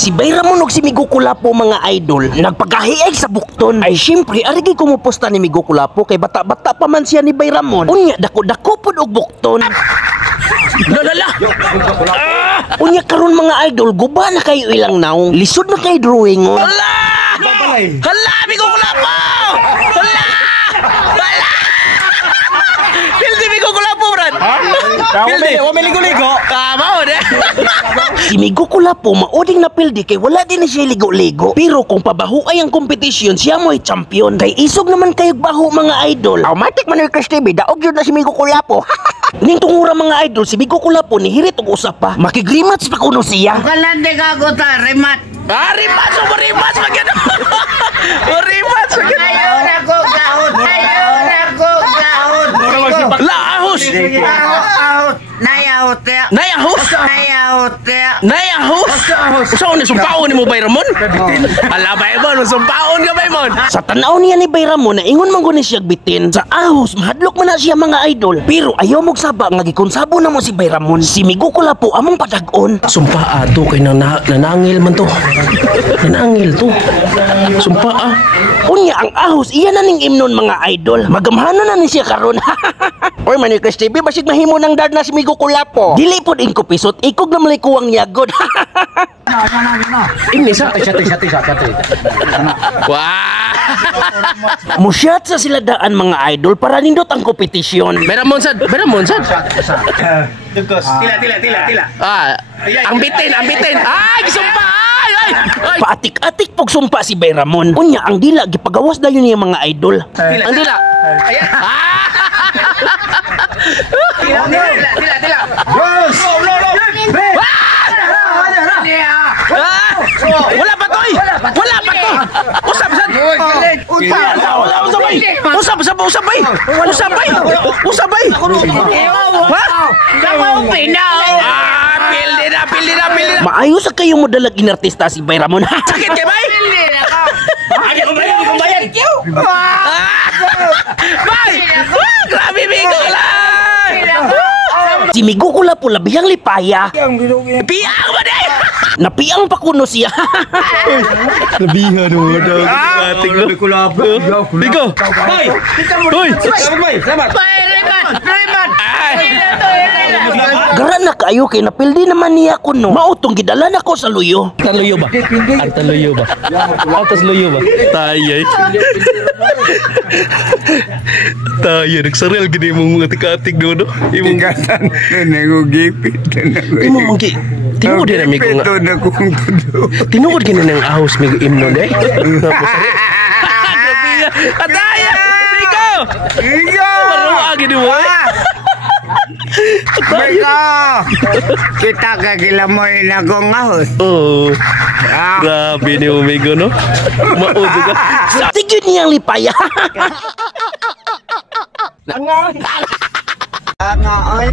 Si Bayramon ug si Migo Kulapo mga idol, nagpagahiay sa bukton. Ay syempre, arigi kumupusta ni Migo Kulapo kay bata-bata pa man siya ni Bayramon. Unya, dako-dako pud og bukton. Lalala! Unya karon mga idol, guba na kayo ilang naong. Lisod na kay drawing. Hala! Hala, Migo Kulapo! Hala! Hala! Pildi Migo Kulapo, Brad! Pildi, wa may ligo-ligo. Kamao de. Si Migo Kulapo mauding na pildi kay wala din siya ligo-ligo. Pero kung pabaho ay ang kompetisyon, siya mo'y champion. Kay isog naman kayog baho mga idol. Automatic man ni Chris TV, daog yun na si Migo Kulapo. Ning tungura mga idol, si Migo Kulapo ni hirit og usap pa. Makigrimats pa kuno siya. Kalande ka ko ta, remat. Rematch o rematch magyud. Rematch magyud. Ayaw na ko gahot. Ayaw na ko gahot. La ahos. Ahot. Nayahot ya. Nayahos. Nayahot ya. Nayahos. Saan ni sumpaon ni mo Bayramon? Ala Baymon, sumpaon ka Baymon. Sa tanaw niya ni Bayramon na ingon man guni siya bitin. Sa ahos mahadlok man na siya mga idol. Pero ayaw mo saba nga gikonsabo na mo si Bayramon. Si Migo Kulapo among padag-on. Sumpa ato kay nanangil man to. Nanangil to. Sumpa Unya ang ahos iya na ning imnon mga idol. Magamhanon na ni siya karon. Oy man ni Chris TV basig mahimo nang dad na si Migo Kulapo. Dili pod inko pisot ikog na malikuwang yagod. Ini sa Wah. Musyat sa sila daan mga idol para nindot ang kompetisyon. Bayramon sad. Tila. Ang bitin. Ay, gisumpa. Ay. Paatik-atik pog sumpa si Bayramon. Unya ang dila gipagawas dayon niya mga idol. Ang dila. Tila. Yes. Wala pa to. Usap. Pildi na. Maayos sa kayo mo dalag inartista si Bayramon. Sakit kay bay? Hindi ko bayad. Bay! Grabe Migo lang! Si Migo Kulapo labihang lipaya. Piang ba de? Napiang pa kuno siya. Labihan mo daw. Ating lo. Migo. Hoy. Selamat. Gara na kayo kay napildi naman niya kuno. Mautong gidala na ko sa luyo. Taluyo ba? Atas luyo ba? Tayay. Nagsaril gini mong atik-atik doon. Imong Tingatan na nagugipit. Imong mangki. Tinuod din na Migo nga. Tinuod gini ng ahos Migo imnon eh. Ataya! Migo! Maruha gini mo eh. Kita kagilamoy na kong ahos. Oh. Grabe ni Migo no. Maudo ka. Tigil niyang lipaya. Nga oy.